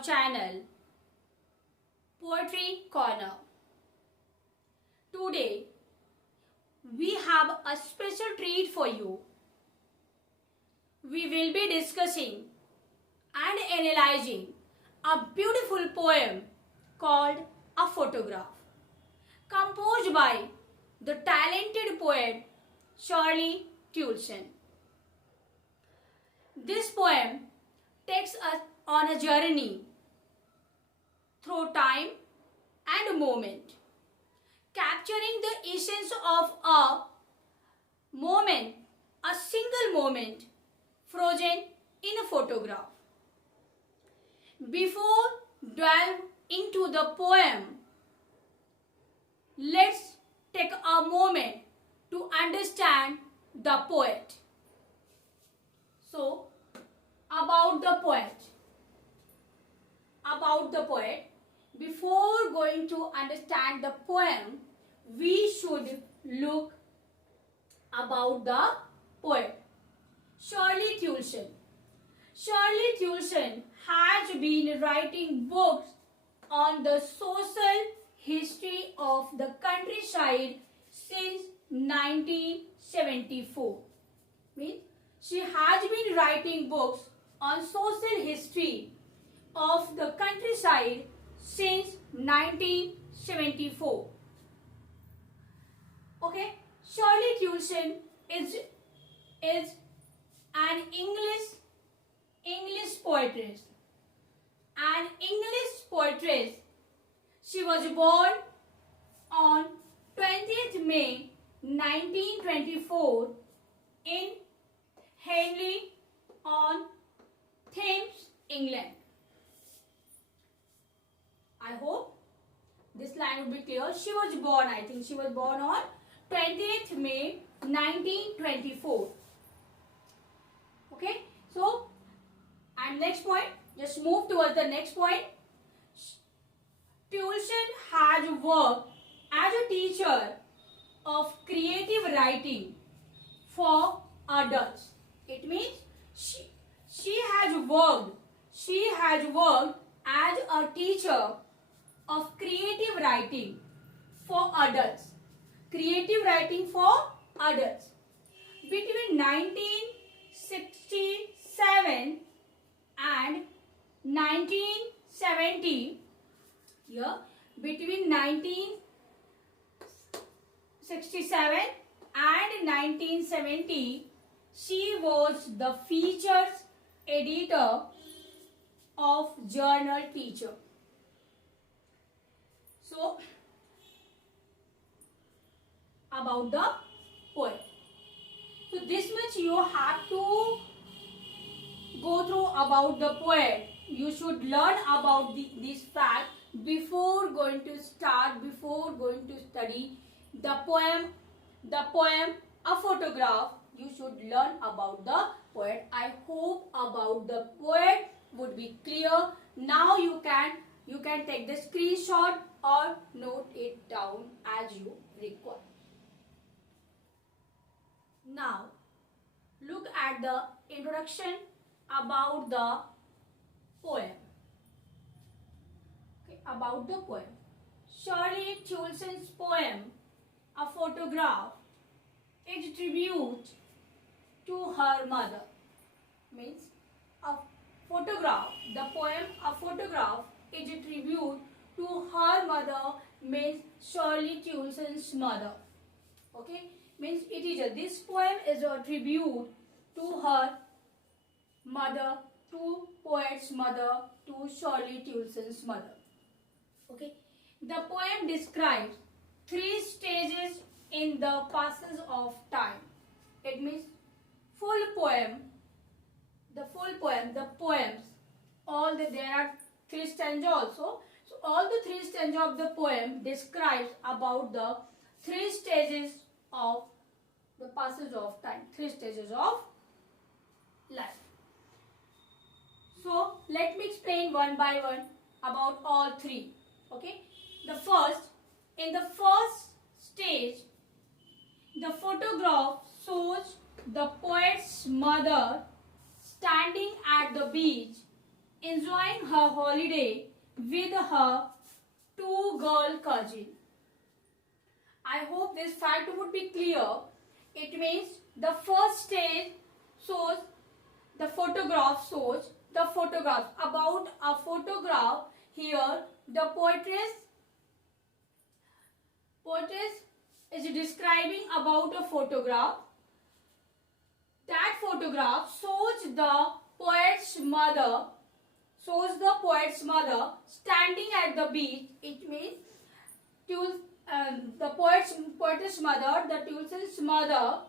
your channel Poetry Corner. Today we have a special treat for you. We will be discussing and analyzing a beautiful poem called A Photograph, composed by the talented poet Shirley Tulson. This poem takes us on a journey through time and moment, capturing the essence of a moment, a single moment frozen in a photograph. Before delve into the poem, let's take a moment to understand the poet. So, about the poet. Before going to understand the poem, we should look about the poet. Shirley Tulson. Shirley Tulson has been writing books on the social history of the countryside since 1974. Means she has been writing books on social history of the countryside since 1974. Okay, Shirley Tulson is an English poetess. An English poetess. She was born on 20th May 1924 in Henley on Thames, England. I hope this line will be clear. She was born on 20th May 1924. Okay, so and next point, just move towards the next point. Tulson has worked as a teacher of creative writing for adults. It means she has worked as a teacher of creative writing for adults. Creative writing for adults. Between 1967 and 1970, between 1967 and 1970, she was the features editor of Journal Teacher. So, about the poet. So, this much you have to go through about the poet. You should learn about this fact before going to study the poem A Photograph. You should learn about the poet. I hope about the poet would be clear. Now you can take the screenshot or note it down as you require. Now look at the introduction about the poem. Okay, about the poem. Shirley Tulson's poem A Photograph is tribute to her mother. Means a photograph. The poem A Photograph is a tribute to her mother, means Shirley Tulson's mother. Okay, means this poem is a tribute to her mother, to poet's mother, to Shirley Tulson's mother. Okay, the poem describes 3 stages in the passage of time. It means the poems, there are 3 stanzas also. So all the 3 stanzas of the poem describes about the 3 stages of the passage of time, 3 stages of life. So let me explain one by one about all 3. Okay, in the first stage, the photograph shows the poet's mother standing at the beach enjoying her holiday with her two girl cousins. I hope this fact would be clear. It means the first stage shows the photograph about a photograph. Here the poetess is describing about a photograph. That photograph shows the poet's mother standing at the beach. It means the poetess mother, the Tulsi's mother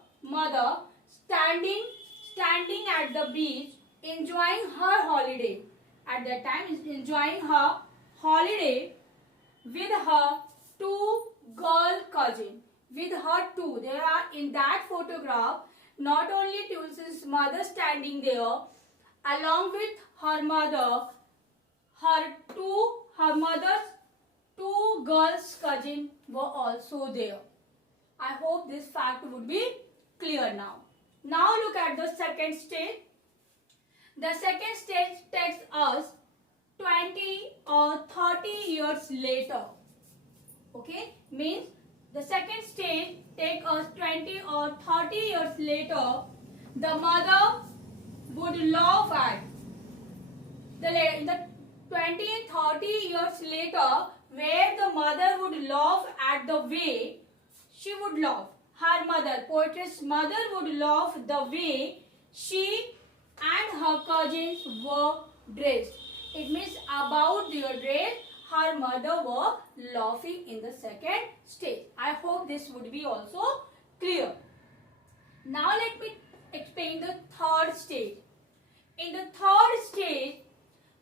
standing at the beach, enjoying her holiday. At that time, is enjoying her holiday with her two girl cousins. With her two, there are in that photograph not only Tulsi's mother standing there, along with her mother, her mother's two girls cousins were also there. I hope this fact would be clear now. Now look at the second stage. The second stage takes us 20 or 30 years later. Okay, means the second stage takes us 20 or 30 years later. The mother would laugh at in the 20 and 30 years later, where the mother would laugh at the way she would laugh. Her mother, poetess mother, would laugh the way she and her cousins were dressed. It means about their dress, her mother were laughing in the second stage. I hope this would be also clear. Now let me explain the third stage. In the third stage,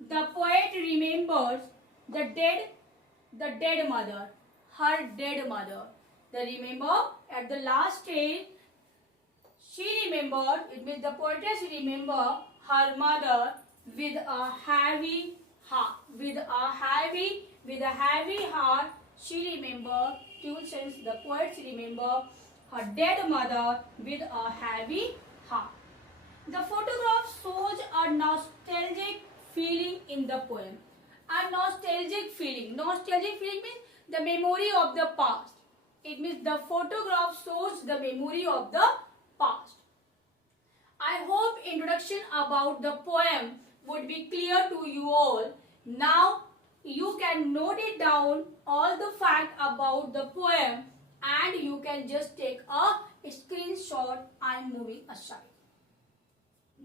the poet remembers the dead mother, her dead mother. Remember, at the last stage, she remembered, it means the poetess remember her mother with a heavy heart. With a heavy heart, she remembered, the poets remember her dead mother with a heavy heart. The photograph shows a nostalgic feeling in the poem. A nostalgic feeling. Nostalgic feeling means the memory of the past. It means the photograph shows the memory of the past. I hope introduction about the poem would be clear to you all. Now you can note it down all the fact about the poem and you can just take a screenshot. I am moving aside.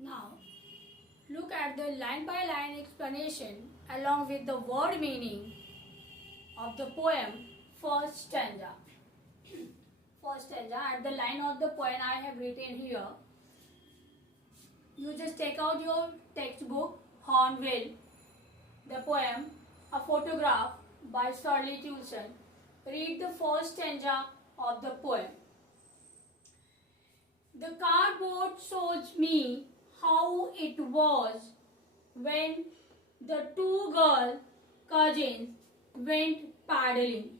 Now look at the line by line explanation along with the word meaning of the poem first stanza. First stanza, at the line of the poem I have written here. You just take out your textbook, Hornbill, the poem, a photograph by Shirley Tulson. Read the first stanza of the poem. The cardboard shows me how it was when the two girl cousins went paddling,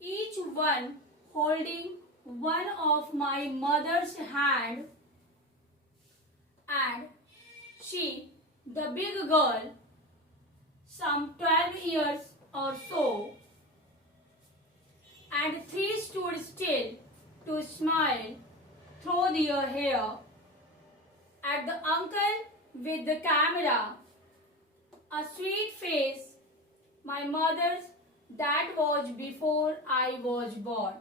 each one holding one of my mother's hand, and she, the big girl, some 12 years or so, and three stood still to smile through their hair at the uncle with the camera, a sweet face, my mother's, that was before I was born.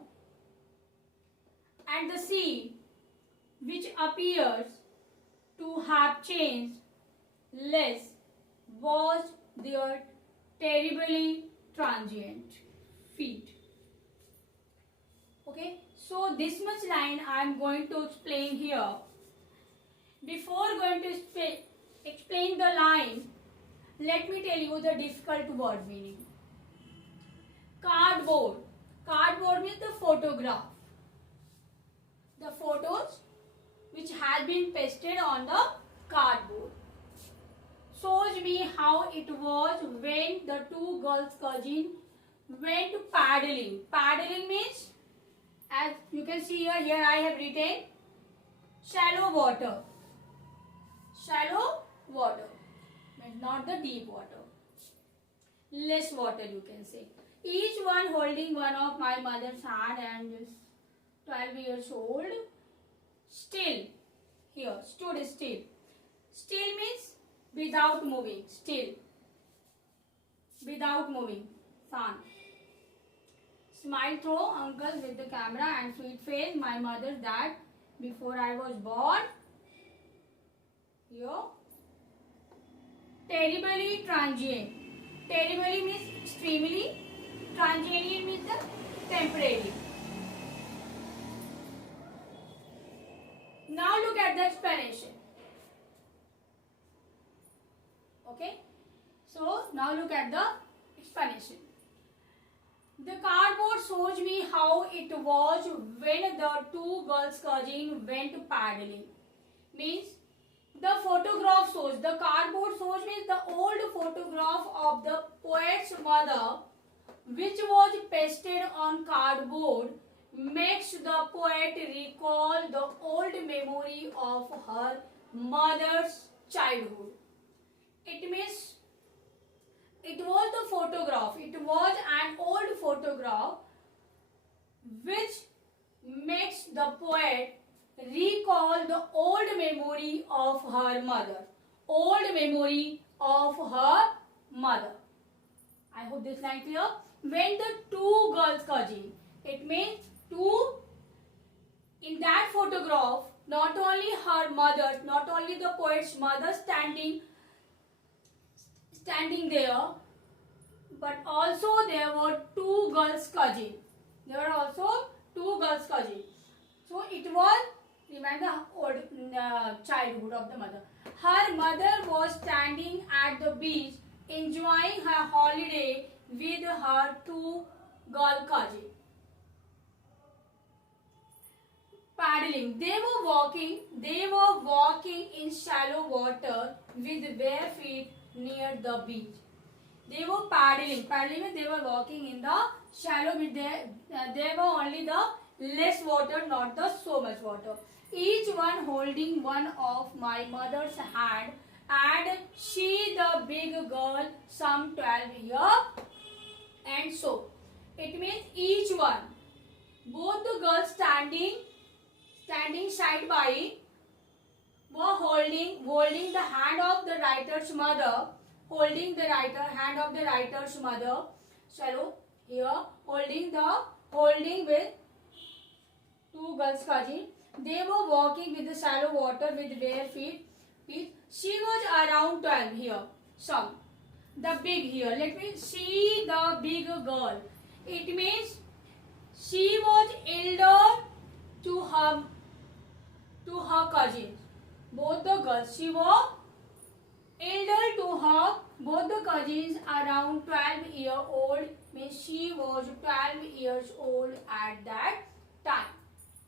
And the sea, which appears to have changed less, was their terribly transient feet. Okay, so this much line I am going to explain here. Before going to explain the line, let me tell you the difficult word meaning. Cardboard. Cardboard means the photograph. The photos which has been pasted on the cardboard. Shows me how it was when the two girls' cousins went paddling. Paddling means, as you can see here I have written shallow water. Shallow water. Means not the deep water. Less water you can say. Each one holding one of my mother's hand and is 12 years old. Still, here, stood still. Still means without moving, still. Without moving, San. Smile through uncle with the camera and sweet face, my mother that before I was born. Here. Terribly transient. Terribly means extremely. Transient means the temporary. Now look at the explanation. Okay. So now look at the explanation. The cardboard shows me how it was when the two girls' cousins went paddling. Means the photograph shows, the cardboard shows means the old photograph of the poet's mother, which was pasted on cardboard, makes the poet recall the old memory of her mother's childhood. It means it was the photograph, it was an old photograph which makes the poet recall the old memory of her mother. Old memory of her mother. I hope this line clear. When the two girls cousins, it means two, in that photograph, not only her mother, not only the poet's mother standing there, but also there were two girls cousins. There were also two girls cousins. So it was, remember, old childhood of the mother. Her mother was standing at the beach enjoying her holiday with her two girl cousins. Paddling. They were walking in shallow water with bare feet near the beach. They were paddling. Paddling means they were walking in the shallow beach. There were only the less water, not the so much water. Each one holding one of my mother's hand, and she the big girl, some 12 years, and so. It means each one. Both the girls standing side by were holding the hand of the writer's mother, holding the hand of the writer's mother. Shallow here, holding with two girls cousins. They were walking with the shallow water with bare feet. She was around 12 here. Some. The big here. Let me see the big girl. It means she was elder to her cousins. Both the girls. She was elder to her. Both the cousins around 12-year-old. Means she was 12 years old at that time.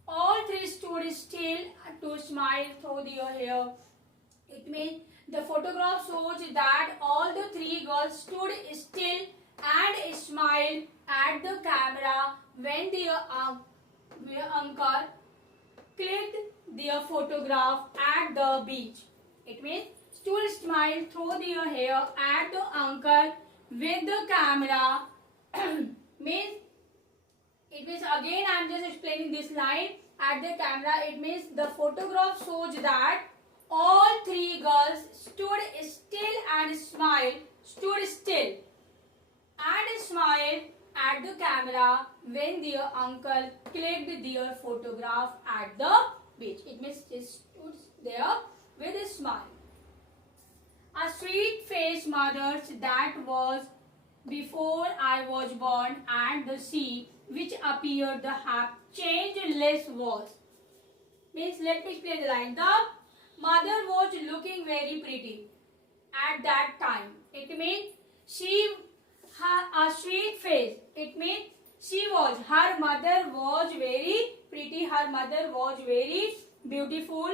All three stood still to smile through their hair. It means the photograph shows that all the three girls stood still and smiled at the camera when their uncle clicked their photograph at the beach. It means stood smile through their hair at the uncle with the camera. Means it means, again I am just explaining this line, at the camera. It means the photograph shows that all three girls stood still and smiled at the camera when their uncle clicked their photograph at the beach. It means they stood there with a smile. A sweet-faced mother that was before I was born, and the sea which appeared the changeless was. Means, let me explain the line. The mother was looking very pretty at that time. It means she had a sweet face. It means her mother was very pretty, her mother was very beautiful,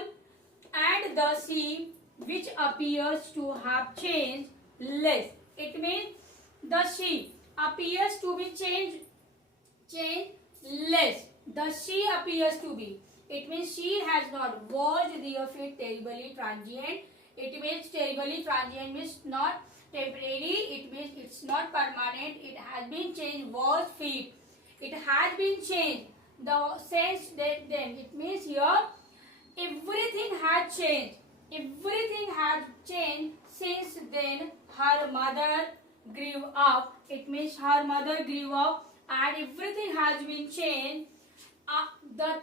and the sea which appears to have changed less. It means the sea appears to be changed less. The she appears to be. It means she has not washed their feet terribly transient. It means terribly transient means not temporary. It means it's not permanent. It has been changed. Was fit. It has been changed. The sense that then it means here everything had changed. Everything had changed since then. Her mother grew up. It means her mother grew up and everything has been changed. The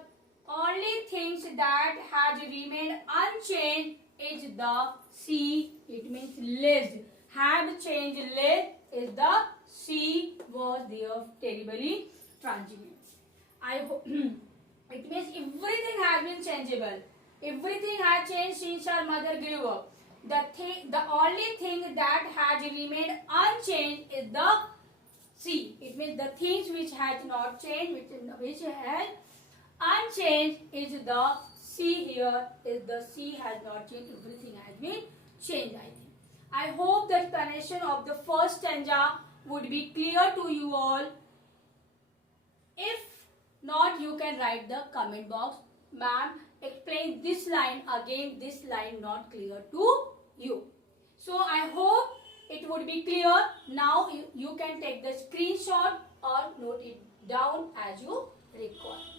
only things that has remained unchanged is the sea. It means less. Have changed less is the sea was there terribly transient. I hope it means everything has been changeable. Everything has changed since her mother grew up. The only thing that has remained unchanged is the sea. It means the things which has not changed, which has unchanged is the sea. Here is the sea has not changed. Everything has been changed. I think. I hope the explanation of the first stanza would be clear to you all. If not, you can write the comment box. Ma'am, explain this line again. This line not clear to you. So I hope it would be clear. Now you can take the screenshot or note it down as you require.